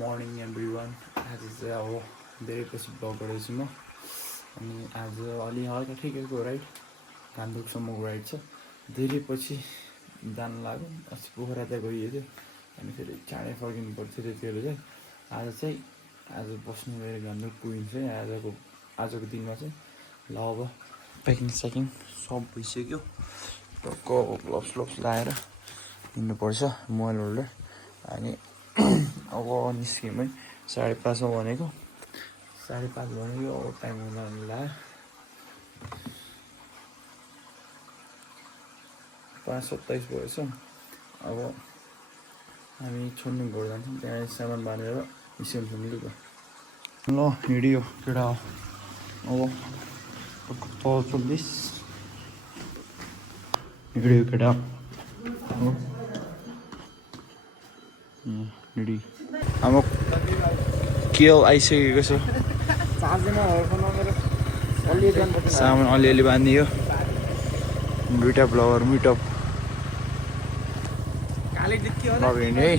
Morning everyone. आज चाहिँ अब धेरै पछि ब्लग गर्दैछु म। अनि आज अलि हल्का ठिकैको राइड, गान्तोकसम्मको राइड छ। धेरै पछि जान लाग्यो। अस्ति पोखरा चाहिँ गइयो थियो अनि फेरि चाँडै फर्किनु पर्थ्यो त्यतिखेर चाहिँ। आज बस्नु गएर गान्तोक पुगिन्छ आजको दिनमा चाहिँ। ल अब प्याकिङ स्याकिङ सब भइसक्यो। टक्क ग्लोभ्स लगाएर हिँड्नुपर्छ मोबाइल होल्डर। अनि अब निस्क्यौँ है 5:30 भनेको। 5:30 भनेको अब टाइम हुँदैन ला 5:27 भएछ। अब हामी छोड्नु घर जान्छौँ, त्यहाँ सामान बाँधेर निस्क्यौँ फेमिलीको। ल हिँडियो केटा हो। अब तल चल्दैछ हिँडियो केटा हो। हिँडी अब केल आइसकेको छ। सामान अलिअलि बाँधियो। दुइटा ब्लगर मिटअप हिँड्ने है।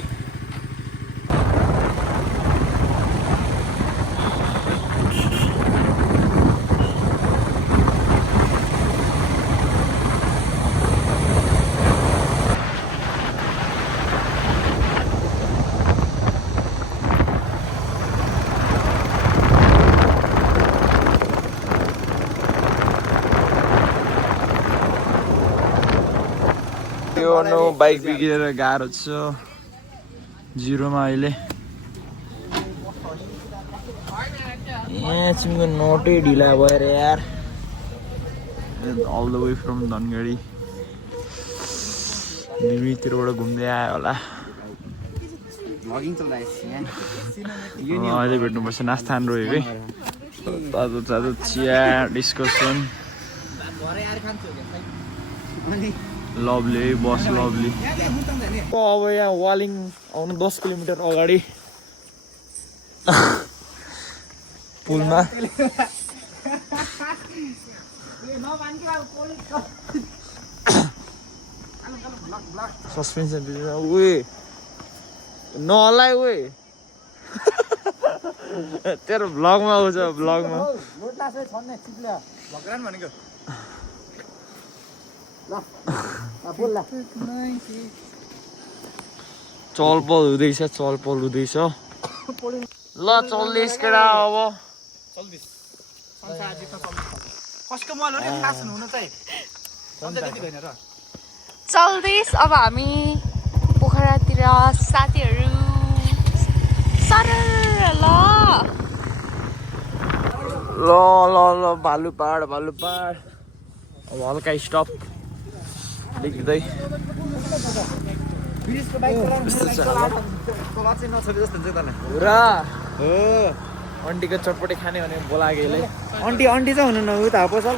बाइक बिग्रेर गाह्रो छ जिरोमा अहिले। यहाँ तिमीको नोटै ढिला भएर यार। All the way from Dhangadhi निमीतिरबाट घुम्दै आयो होला। अहिले भेट्नुपर्छ नास्तान रोएको है। तातो चिया डिस्कसन लभली बस लभली। अब यहाँ वालिङ आउनु 10 किलोमिटर अगाडि पुलमा सस्पेन्सन उयो नहल्लाइ उयो तेरो भ्लगमा आउँछ भ्लगमा भनेको। चलपल हुँदैछ ल चल्दैछ केटा। अब चल्दैछ अब हामी पोखरातिर साथीहरू सर ल भालुपाड अब हल्का स्टप लेख्दै अन्टीको चटपटे खाने भने बोलागेले अन्टी चाहिँ हुनु न उता पसल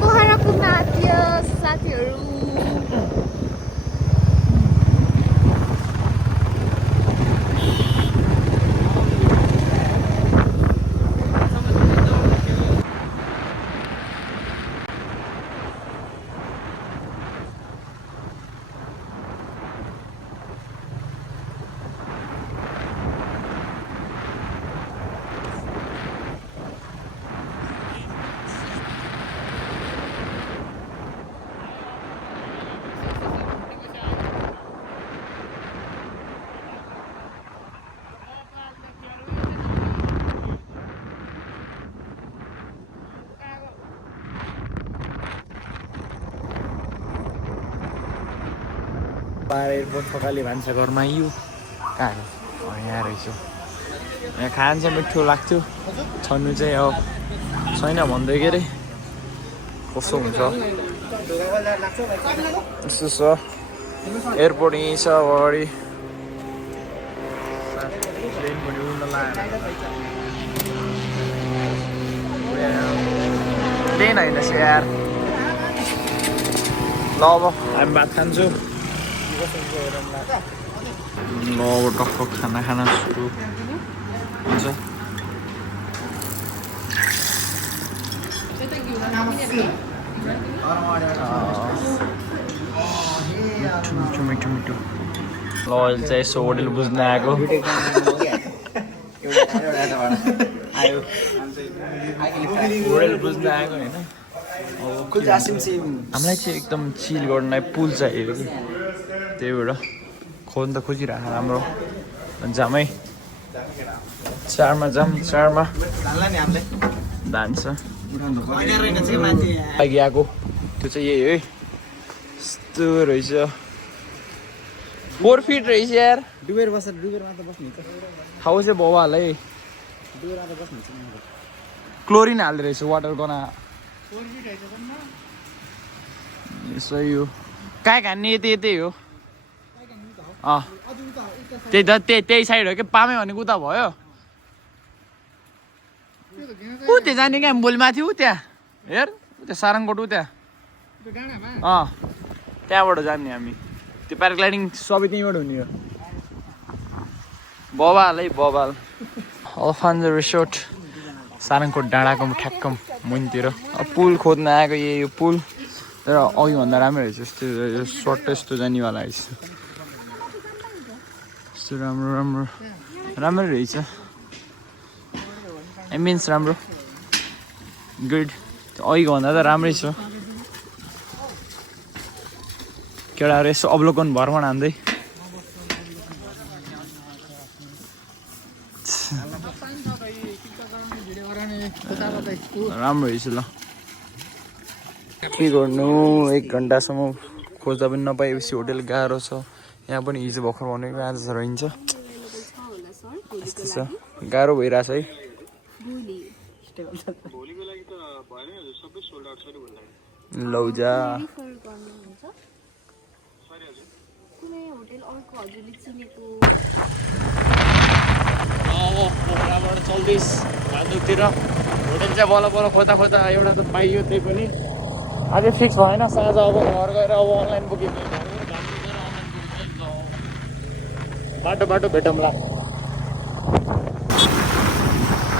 पोखरा पुग्न आँट्यो साथीहरू। एयरपोर्ट पकाली भान्साघरमा यो कहाँ यहाँ रहेछ। यहाँ खान चाहिँ मिठो लाग्थ्यो, छन्नु चाहिँ अब छैन भन्दै के अरे कस्तो हुन्छ यस्तो छ। एयरपोर्ट यहीँ छ अगाडि। प्लेन पनि उड्न लाग्यो प्लेन होइन यार। ल अब हामी भात खान्छु। ल अब टक्क खाना सुरु हुन्छ। मिठो मिठो मिठो ल अहिले चाहिँ यसो होटेल बुझ्न आएको होटेल बुझ्न आएको होइन हामीलाई चाहिँ एकदम चिल गर्नलाई पुल चाहियो कि त्यही भएर खोज्नु त खोजिरहेको राम्रो जामै चारमा धान्छ अघि आएको त्यो चाहिँ यही है यस्तो रहेछ 4 फिट रहेछ यार डुबेरमा त बस्ने त ठाउँ चाहिँ बाउलाई डुबेरमा त बस्ने क्लोरिन हाल्दो रहेछ वाटर गना सही हो कहाँ खाने यतै हो त्यही त त्यही साइड हो कि पामे भनेको उता भयो ऊ त्यहाँ जाने क्या बोलीमाथि ऊ त्यहाँ हेर त्यहाँ सारङकोट ऊ त्यहाँ त्यहाँबाट जाने हामी त्यो प्याराग्लाइडिङ सबै त्यहीँबाट हुने हो बबाल है बबाल अल्फान्जो रिसोर्ट सारङकोट डाँडाको ठ्याक्क मुनितिर अब पुल खोज्न आएको यो पुल तर अघिभन्दा राम्रो रहेछ यस्तो सर्ट यस्तो जानेवाला रहेछ यस्तो राम्रो रहेछ एम्बियन्स राम्रो गुड अघिभन्दा त राम्रै छ केटाहरू यसो अवलोकन भरमा हान्दै राम्रो रहेछ ल के गर्नु 1 घन्टासम्म खोज्दा पनि नपाएपछि होटेल गाह्रो छ यहाँ पनि हिजो भर्खर भनेको आज रहन्छ यस्तो छ गाह्रो भइरहेछ है लौजा पोखराबाट चल्दैछ भालुकतिर होटेल चाहिँ बल्ल खोज्दा एउटा त पाइयो त्यही पनि अझै फिक्स भएन साँझ अब घर गएर अब अनलाइन बुकिङ बाटो भेटौँला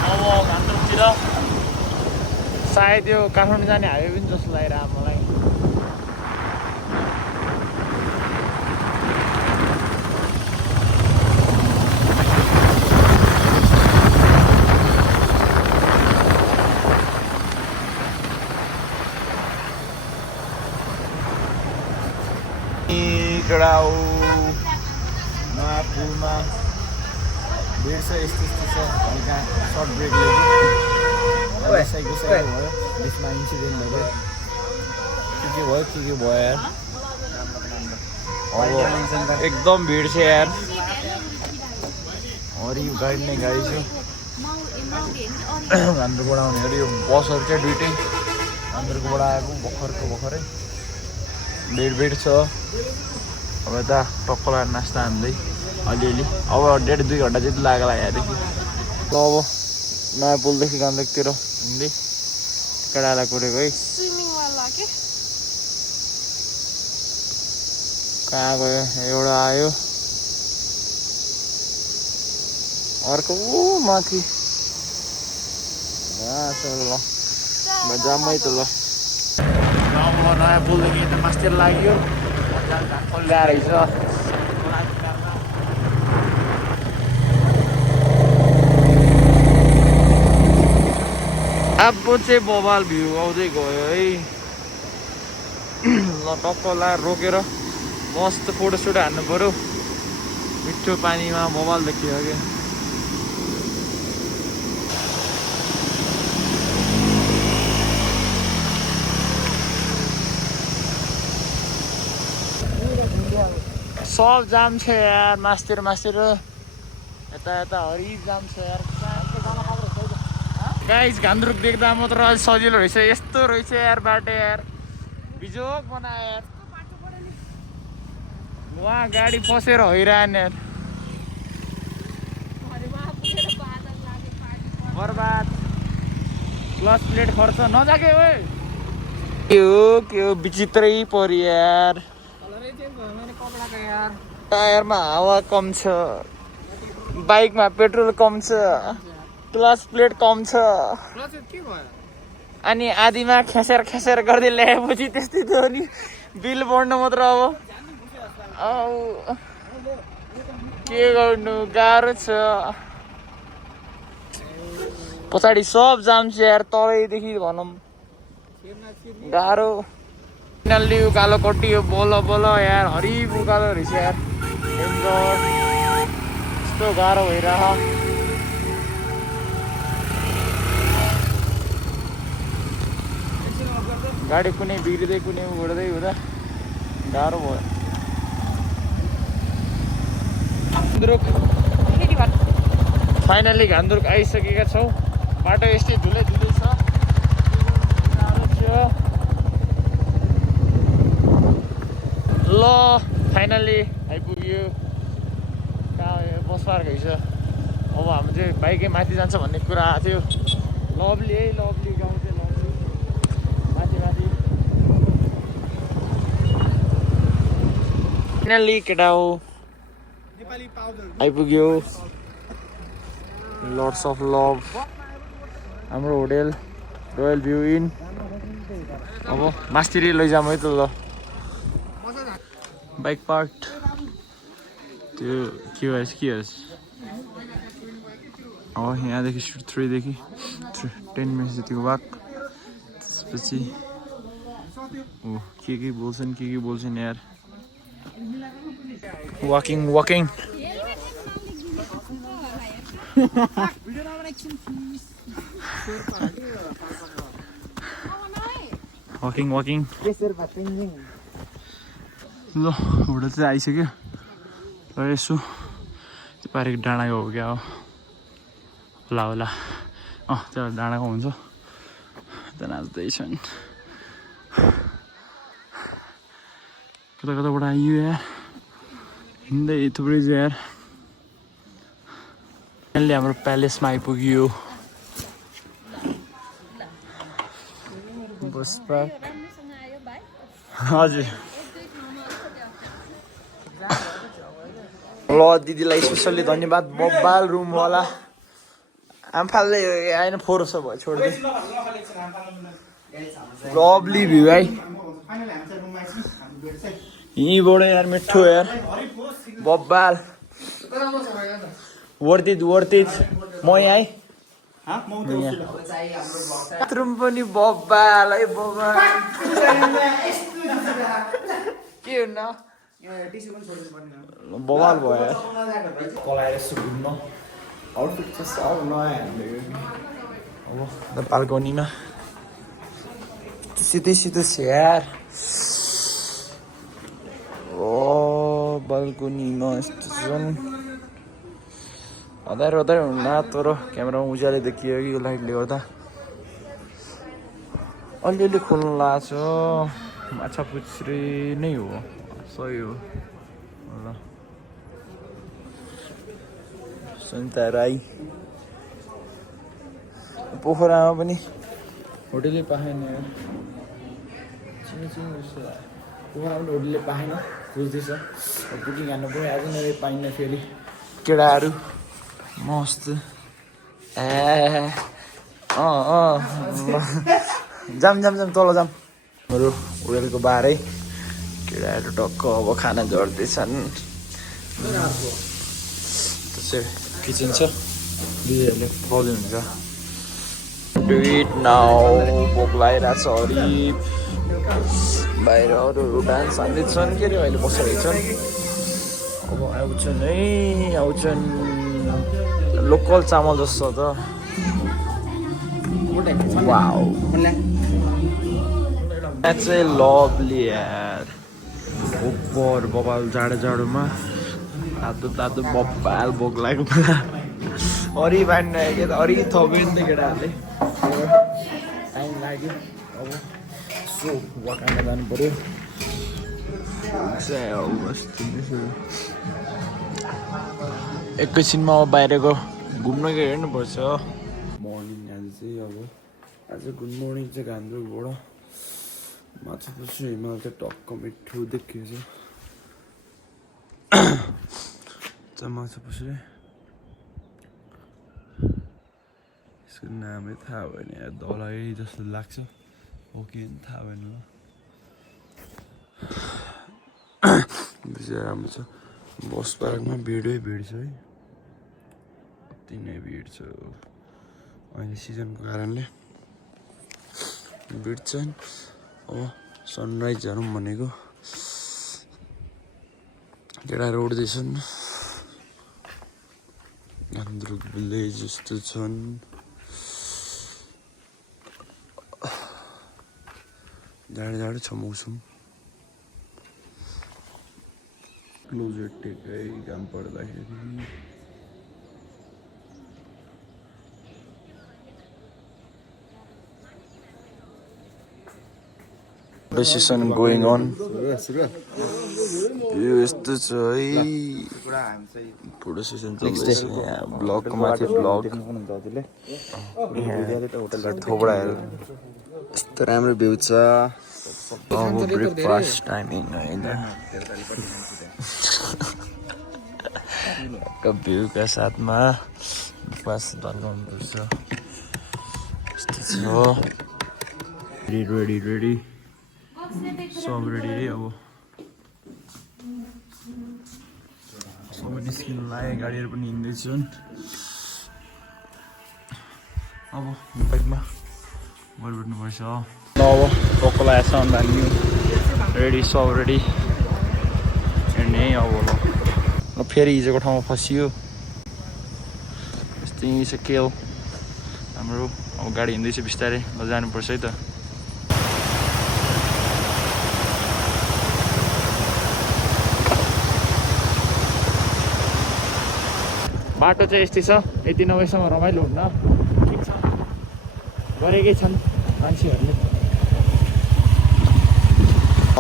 अब भालुकतिर सायद यो काठमाडौँ जाने हाइवे पनि जस्तो लागिरहेको मलाई गडाउ नयाँ पुलमा भिड छ यस्तो छ हल्का सर्ट ब्रेक लिएको भयो बिचमा इन्सिडेन्टहरू के भयो यार अब एकदम भिड छ यार हरि गाडी नै गाडी छ हाम्रोबाट आउनेहरू यो बसहरू चाहिँ दुइटै हाम्रोबाट आएको भर्खरै भिड छ अब यता टक्कला नास्ता हान्दै अलिअलि अब 1.5-2 घन्टा जति लाग्ला यहाँदेखि ल अब नयाँ पुलदेखि गान्तोकतिर हिँड्दै केटालाई कुरेको है कहाँ गयो एउटा आयो अर्को माथि ल जामै त ल नयाँ पुलदेखि यता मास्तिर लाग्यो रहेछ अब चाहिँ बबाल भ्यू आउँदै गयो है ल टक्कला रोकेर मस्त फोटोसुट हान्नु पर्यो मिठो पानीमा मोबाइल देखियो क्या सब जाम छ यार मास्तिर यता हरि जाम छ यार गाइस घान्द्रुक देख्दा मात्र सजिलो रहेछ यस्तो रहेछ यार बाटो यार बिजोक बनायो यार वहाँ गाडी फसेर हैरान यार बर्बाद क्लच प्लेट खर्च नजाके ओए के हो विचित्रै पऱ्यो यार टायरमा हावा कम छ बाइकमा पेट्रोल कम छ क्लच प्लेट कम छ अनि आधीमा खेसेर खेसेर गर्दै ल्याएपछि त्यस्तै थियो नि बिल बढ्नु मात्र अब के गर्नु गाह्रो छ पछाडि सब जाम छ यार तलैदेखि भनौँ गाह्रो फाइनल्ली उकालो कटियो बोल बोल यार हरिब उकालो रहेछ यार यस्तो गाह्रो भइरह गाडी कुनै बिग्रिँदै कुनै उड्दै हुँदा गाह्रो भयो घान्द्रुक फाइनल्ली घान्द्रुक आइसकेका छौँ बाटो यस्तै धुलै धुलै छ ल फाइनल्ली आइपुग्यो कहाँ बस पार्क है छ अब हाम्रो चाहिँ बाइकै माथि जान्छ भन्ने कुरा आएको थियो लभली है लभली गाउँ चाहिँ लभली माथि माथि फाइनल्ली केटा हो आइपुग्यो लट्स अफ लभ हाम्रो होटेल रोयल भ्यू इन अब मास्तिरी लैजाउँ है त ल बाइक पार्ट त्यो के होस् अब यहाँदेखि 3 देखि 10 मिनट जतिको वाक त्यसपछि के बोल्छन् यार वाकिङ वाकिङ ल होटल चाहिँ आइसक्यो र यसो त्यो पारेको डाँडाको हो क्या हो होला त्यो डाँडाको हुन्छ त्यहाँ नाच्दैछन् कताबाट आइयो यार हिँड्दै थुप्रै छ यार अहिले हाम्रो प्यालेसमा आइपुग्यो बस पार्क हजुर ल दिदीलाई स्पेसल्ली धन्यवाद बब्बाल रुम होला आम्फाले आएन फोहोर भयो छोड्दै लभली भ्यू है यहीँबाट यार मिठो यार बब्बाल वर्थ इट म यहाँ बाथरुम पनि बब्बाल है बब्बाल के हुन्न बवाल भयो यार कलाएर यसो घुम्न आउटफिट चाहिँ सब नयाँ अब बाल्कनीमा सिधै छ यार बाल्कनीमा यस्तो छन् हतार हुन्न तर क्यामेरामा उज्याले देखियो कि यो लाइटले गर्दा अलिअलि खोल्नु लाग्छ माछा पुच्छ्रे नै हो सही हो ल सुन्ता राई पोखरामा पनि होटेलै पाएन चिनी जस्तो पोखरामा पनि होटेलले पाएन खोज्दैछ बुकिङ हान्नु पऱ्यो आज नै पाइन्न फेरि केटाहरू मस्त जाम तल जाम हाम्रो होटेलको बाह्रै केटाहरू टक्क अब खाना झर्दैछन् त्यसै किचन छ दिदीहरूले पकाउँदै हुन्छ डुइट नाउ भोक लागिरहेको छ हरिब बाहिर अरूहरू डान्स हान्दैछन् के अरे अहिले बसिरहेको छन् अब आउँछन् लोकल चामल जस्तो त वाउ द्याट्स ए लभली यार ओभर बबाल जाडोमा तातो बब्बाल भोक लागेको बेला हरि बाँड्नु आयो क्या त हरि थप्यो नि त केटाहरूले टाइम लाग्यो अब सो वाकामा जानु पऱ्यो एकैछिनमा अब बाहिरको घुम्न गयो हेर्नुपर्छ मर्निङ आज गुड मर्निङ चाहिँ घान्द्रुकबाट माछा पुच्छ्रे हिमाल चाहिँ टक्क मिठो देखिएछ माछा पुच्छ्रे यसको त्यो नामै थाहा भएन यार दलाई जस्तो लाग्छ हो कि थाहा भएन ल बिचरा राम्रो छ बस पार्कमा भिडै भिड छ है अति नै भिड छ अहिले सिजनको कारणले भिड छन् अब सनराइज हेरौँ भनेको केटाहरू उठ्दैछन् गान्तोक भिलेज जस्तो छन् जाडो जाडो छ मौसम क्लोजर टेकै काम पर्दाखेरि सेसन गोइङ अन यो यस्तो छ है फोटो सेसन चल्दैछ यहाँ ब्लगको माथि ब्लग थोबडाहरू यस्तो राम्रो भ्यू छ अब ब्रेकफास्ट टाइमिङ होइन भ्यूका साथमा ब्रेकफास्ट गर्नुपर्छ यस्तो छ रेडी रेडी सब रेडी है अब सब निस्किनु लाग्यो गाडीहरू पनि हिँड्दैछन् अब बाइकमा गएर भेट्नुपर्छ अब टक्क लागेको छ अन्त रेडी सब रेडी हिँड्ने अब ल फेरि हिजोको ठाउँमा फसियो यस्तै छ केल हाम्रो अब गाडी हिँड्दैछ बिस्तारै ल जानुपर्छ है त बाटो चाहिँ यस्तै छ यति नभएसम्म रमाइलो हुन्न ठिक छ गरेकै छन् मान्छेहरूले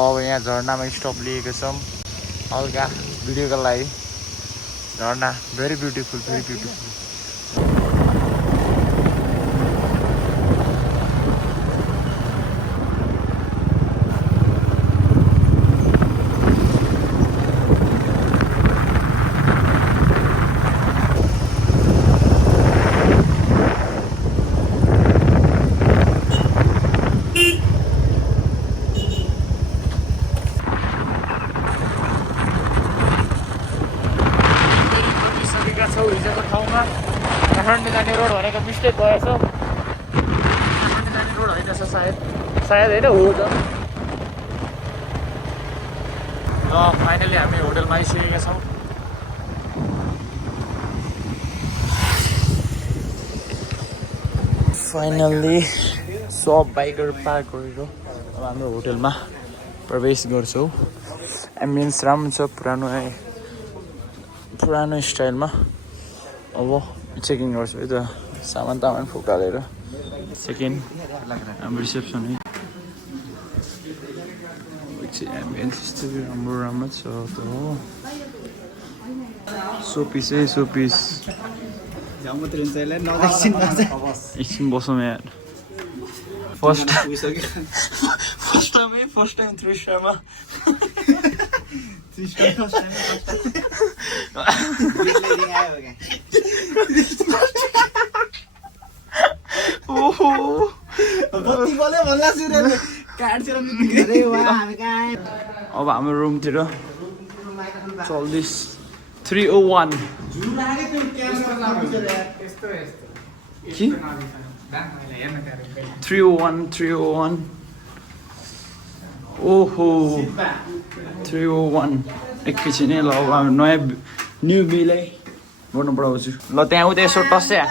अब यहाँ झरनामा स्टप लिएको छौँ हल्का भिडियोको लागि झरना भेरी ब्युटिफुल भेरी ब्युटिफुल हिजोको ठाउँमा काठमाडौँ जाने रोड भनेको मिस्टेक भएछ काठमाडौँ जाने रोड होइन छ सायद होइन हो त ल फाइनली हामी होटलमा आइसकेका छौँ फाइनल्ली सब बाइकहरू पार्क गरेर अब हाम्रो होटलमा प्रवेश गर्छौँ एम्बियन्स राम्रो छ पुरानो स्टाइलमा अब चेकिङ गर्छु है त सामान फुकालेर सेकेन्ड हाम्रो रिसेप्सन है एम्बियन्स यस्तो राम्रो छ त हो सोपिस है सोपिस एकछिन बसौँ यहाँ फर्स्ट टाइम 3 स्टारमा अब हाम्रो रुमतिर चल्दैछ 301 301 ओहो 301 एकैछिन है ल अब हामी नयाँ न्यु बिलै गर्नु पढाउँछु ल त्यहाँ उता यसो टस्या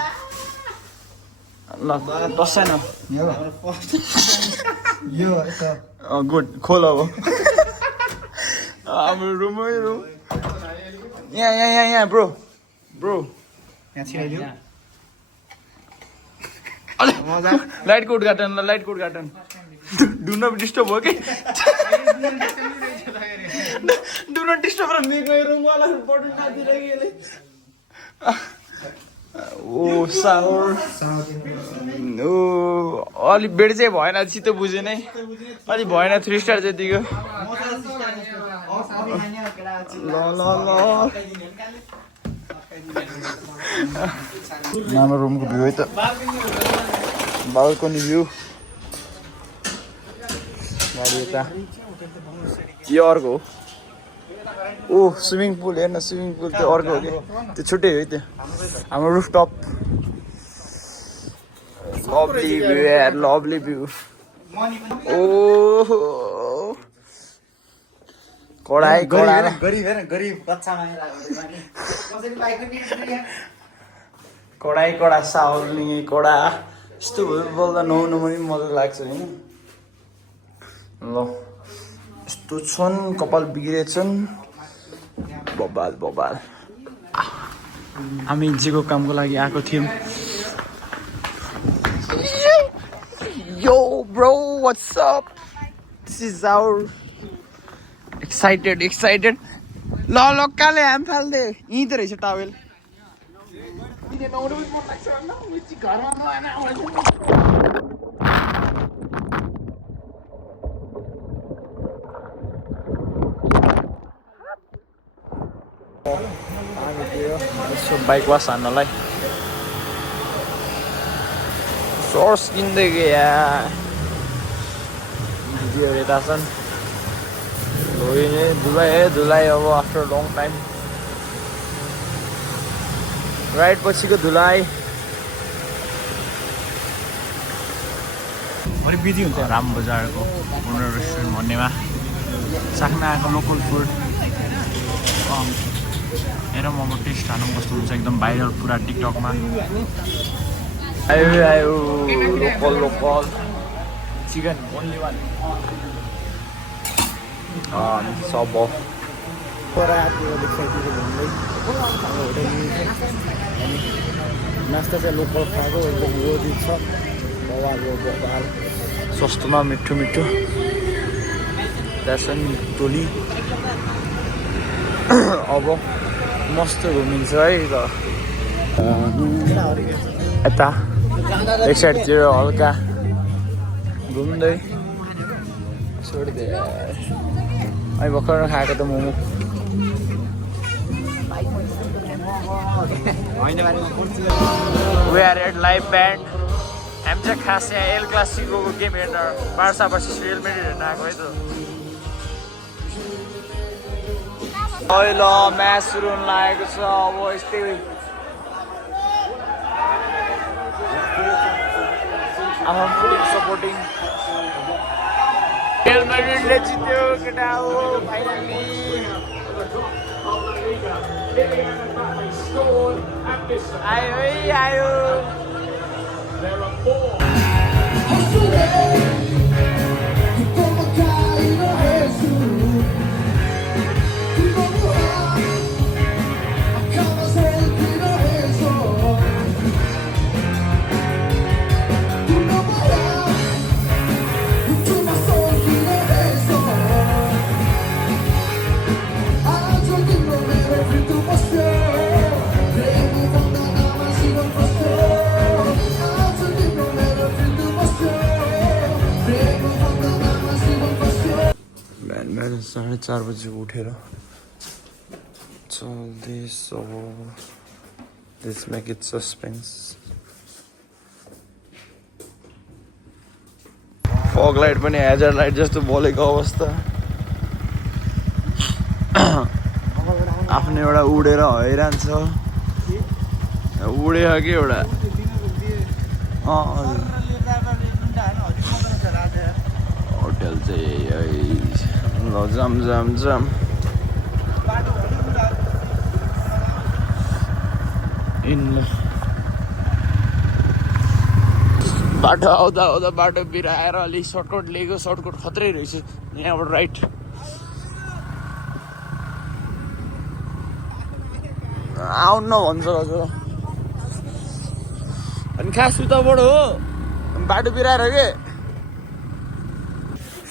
ल टस्या न गुड खोल अब हाम्रो रुम यहाँ ब्रो लाइटको उद्घाटन डु नट डिस्टर्ब हो कि डु नट डिस्टर्ब र मेरो रुमवाला बटन नाचिरहेको ओ सावर ओ अलि बेड चाहिँ भएन छिटो बुझेँ नै अलि भएन 3 स्टार जतिको ल हाम्रो रुमको भ्यू है त बाल्कनी भ्यू गाडी यता यो अर्को हो ओ स्विमिङ पुल हेर्न स्विमिङ पुल त्यो अर्को हो कि त्यो छुट्टै हो त्यो हाम्रो रुफटप लभली भ्यू यार लभली भ्यू ओहो कडाई कडा साउल्ने कडा यस्तो बोल्दा नुहाउनु पनि मजा लाग्छ होइन ल यस्तो छन् कपाल बिग्रेछन् बबाल हामी हिजोको कामको लागि आएको थियौँ यो bro what's up this is our excited ल काले हाम फाल्दे यहीँ त रहेछ टावेल यसो बाइक वास हान्नलाई सोर्स किन्दै गया भिडियोहरू यता छन् धुलाइ अब आफ्टर लङ टाइम राइड पछिको धुलाइ अलिक बिजी हुन्छ राम बजारको कर्नर रेस्टुरेन्ट भन्नेमा चाख्न आएको लोकल फुड हेर मोमो टेस्ट हाल्नु कस्तो हुन्छ एकदम भाइरल पुरा टिकटकमा आयो लोकल चिकन ओन्ली वान सब नास्ता चाहिँ लोकल खाएको एकदम रोदी छ बवाल सस्तोमा मिठो त्यहाँ टोली अब मस्त घुमिन्छ है त यता एक साइडतिर हल्का घुम्दै छोडिदिए अहिले भर्खर खाएको त momo we are at live band हामी चाहिँ खास यहाँ एल क्लासिकोको गेम हेर्न बार्सा वर्सेस रियल मेड्रिड हेर्न आएको है त अहिले ल म्याच सुरु हुन लागेको छ अब यस्तै सपोर्टिङ रियल मेड्रिडले जित्यो केटा हो फाइनली आयो बिहान 4:30 बजी उठेर चल्दैछ this make it suspense fog light पनि हेजर लाइट जस्तो बोलेको अवस्था आफ्नो एउटा उडेर हैरान छ उडेको कि एउटा होटल चाहिँ ल जाम बाटो आउँदा बाटो बिराएर अलिक सर्टकट लिएको सर्टकट खत्रै रहेछ यहाँबाट राइट आउनु भन्छ हजुर अनि खास उताबाट हो बाटो बिराएर के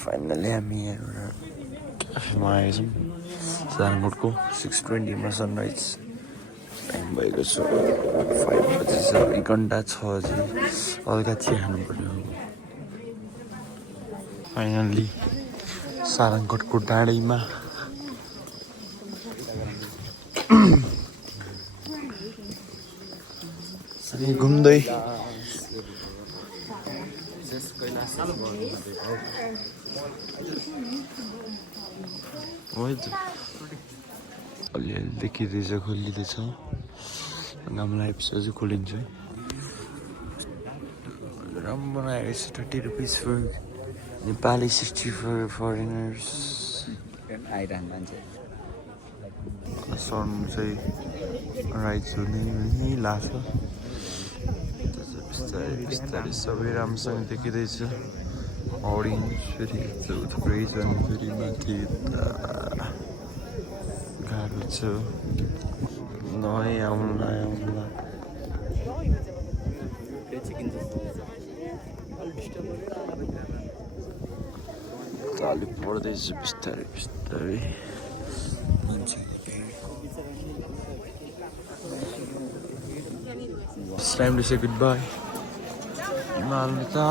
फाइनली हामी क्याफेमा आएछौँ सारमोटको 6:20मा सनराइज टाइम भएको छ 5 बजी छ 1 घन्टा 6 बजी हल्का चिया खानुपर्ने हो फाइनल्ली सारङकोटको डाँडैमा अनि घुम्दै अलिअलि देखिँदैछ खोलिँदैछ गामला आएपछि अझै खोलिन्छ है राम्रो आएको छ 30 rupees for Nepali 60 for foreigners आइरहनु मान्छे सर्नु चाहिँ राइट हुने लाग्छ बिस्तारै बिस्तारै सबै राम्रोसँग देखिँदैछ अरेन्ज फेरि थुप्रै छन् फेरि माथि गाह्रो छ आउला अलिक पढ्दैछ बिस्तारै बिस्तारै It's time to say goodbye. हिमाल उता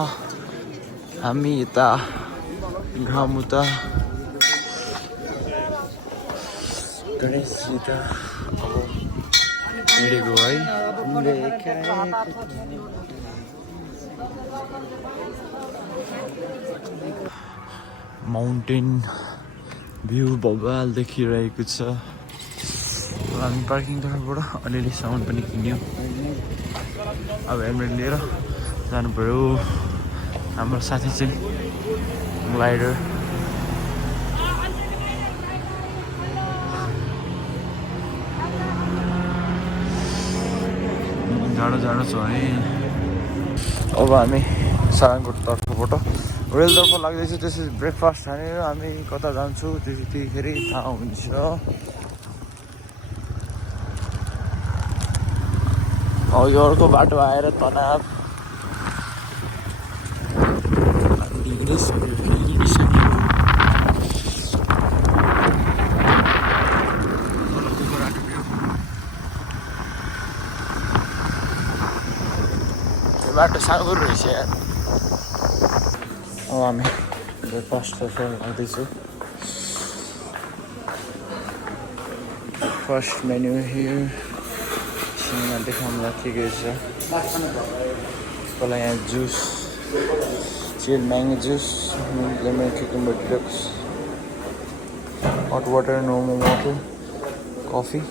हामी यता घाम उता गणेश उता हिँडेको है माउन्टेन भ्यू बबाल देखिरहेको छ हामी पार्किङ तर्फबाट अलिअलि सामान पनि किन्यौँ अब हेलमेट लिएर जानु पऱ्यो हाम्रो साथी चाहिँ ग्लाइडर जाडो जाडो छ है अब हामी सारङकोट तर्फबाट रेलतर्फ लाग्दैछ त्यसपछि ब्रेकफास्ट हानेर हामी कता जान्छौँ त्यतिखेर थाहा हुन्छ यो अर्को बाटो आएर तनाव बाटो सानो रहेछ यार अब हामी ब्रेकफास्टतर्फ लाग्दैछौँ फर्स्ट मेन्यू हियर देखाउनुलाई ठिकै छ पहिला यहाँ juice chill mango juice lemon cucumber deluxe hot water normal water coffee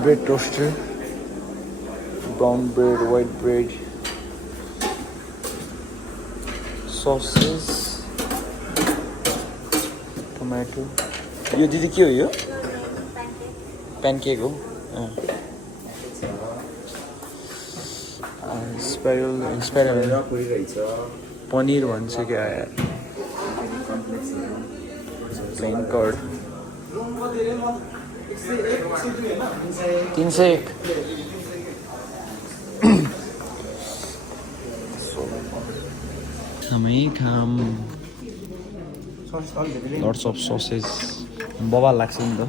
bread toaster brown bread white bread sausages tomato यो दिदी के हो यो प्यानकेक हो स्पाइरल पनिर भन्छ क्या यार प्लेन कर्ड 301 हामी खाम लट्स अफ ससेज बबाल लाग्छ नि त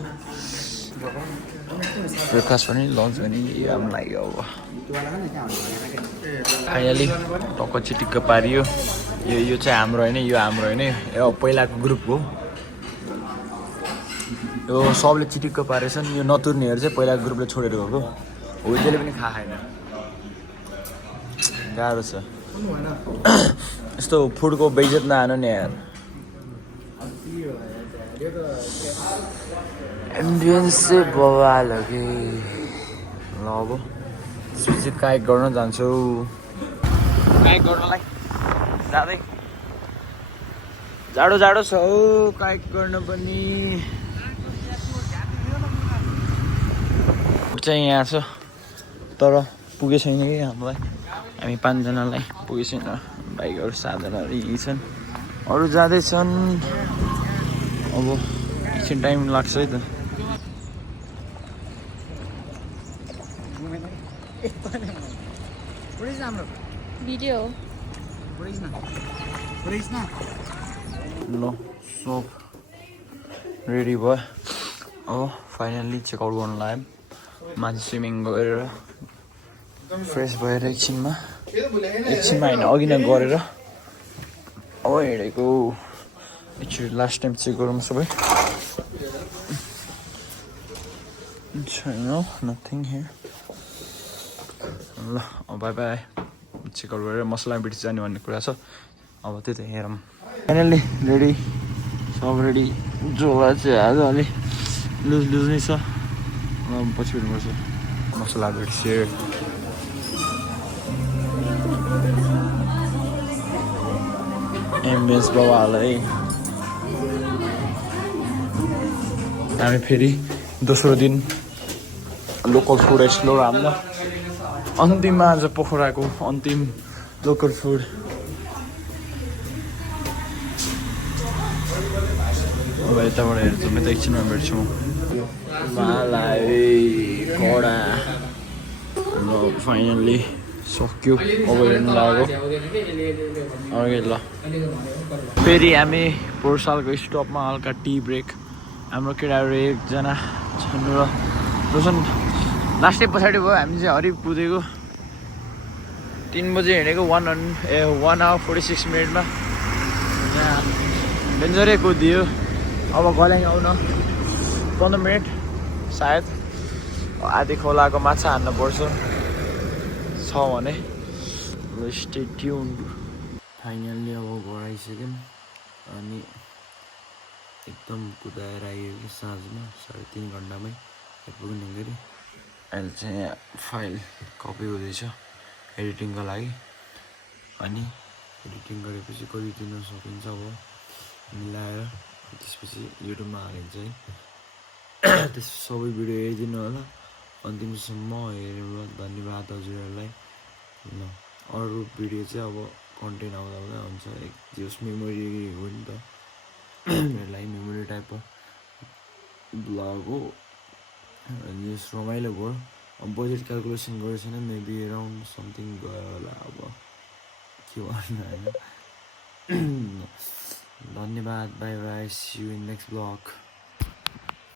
ब्रेकफास्ट पनि लन्च पनि राम्रो लाग्यो अब फाइनली टक्क चिटिक्क पारियो यो चाहिँ हाम्रो होइन यो हाम्रो होइन यो पहिलाको ग्रुप हो यो सबले चिटिक्क पारेछन् यो नतुर्नेहरू चाहिँ पहिलाको ग्रुपले छोडेर गएको हो त्यसले पनि खाएन गाह्रो छ यस्तो फुडको बेइज्जत नहानु नि यार एम्बियन्स चाहिँ बवाल हो कि ल अब सुचित कायक गर्न जान्छु कायक गर्नलाई जाँदै जाडो जाडो छ हौ कायक गर्न पनि चाहिँ यहाँ छ तर पुगे छैन कि हामीलाई हामी 5 जनालाई पुगे छैन बाइकहरू 7 जनाहरू यही छन् अरू जाँदैछन् अब एकछिन टाइम लाग्छ है त भिडियो ल सब रेडी भयो अब फाइनल्ली चेकआउट गर्नु लाग्यो माथि स्विमिङ गरेर फ्रेस भएर एकछिनमा होइन अघि नै गरेर अब हिँडेको एकचोटि लास्ट टाइम चेक गरौँ सबै छैन नथिङ हियर ल बाई बाई चेकआउट गरेर मसला ब्रिटिस जाने भन्ने कुरा छ अब त्यही त हेरौँ फाइनल्ली रेडी सब रेडी झोला चाहिँ आज अलि लुज लुज नै छ पछि भेट्नुपर्छ मसला ब्रिटिस एम्बियन्स बाबाहरूलाई हामी फेरि दोस्रो दिन लोकल फुड एक्सप्लोर हाम्रो अन्तिममा आज पोखराको अन्तिम लोकल फुड अब यताबाट हेर्छु म त एकछिनमा भेट्छु मलाई कडा फाइनल्ली सक्यो अब हेर्नु लाग्यो अर्कै ल फेरि हामी पोहोरसालको स्टपमा हल्का टी ब्रेक हाम्रो केटाहरू एकजना छन्नु र रोशन लास्टै पछाडि भयो हामी चाहिँ हरिप कुदेको 3 बजे हिँडेको 1 hour 46 मिनटमा यहाँ डेन्जरै कुदियो अब गल्याङ आउन 15 मिनट सायद आधी खोलाको माछा हान्न पर्छ छ भने स्टे ट्युन्ड फाइनल्ली अब घर आइसक्यौँ अनि एकदम कुदाएर आइयो साँझमा 3.5 घन्टामै आइपुग्ने गरी अहिले चाहिँ यहाँ फाइल कपी हुँदैछ एडिटिङको लागि अनि एडिटिङ गरेपछि कति दिन सकिन्छ अब मिलाएर त्यसपछि युट्युबमा हालिन्छ है त्यस सबै भिडियो हेरिदिनु होला अन्तिमसम्म हेरेर धन्यवाद हजुरहरूलाई ल अरू भिडियो चाहिँ अब कन्टेन्ट आउँदा आउँदा हुन्छ एक जस मेमोरी हो नि त मेरो लागि मेमोरी टाइपको ब्लग हो अनि यस रमाइलो भयो अब बजेट क्यालकुलेसन गरेको छैन मेबी एराउन्ड समथिङ गयो होला अब के भन्नु होइन धन्यवाद bye bye see you in next blog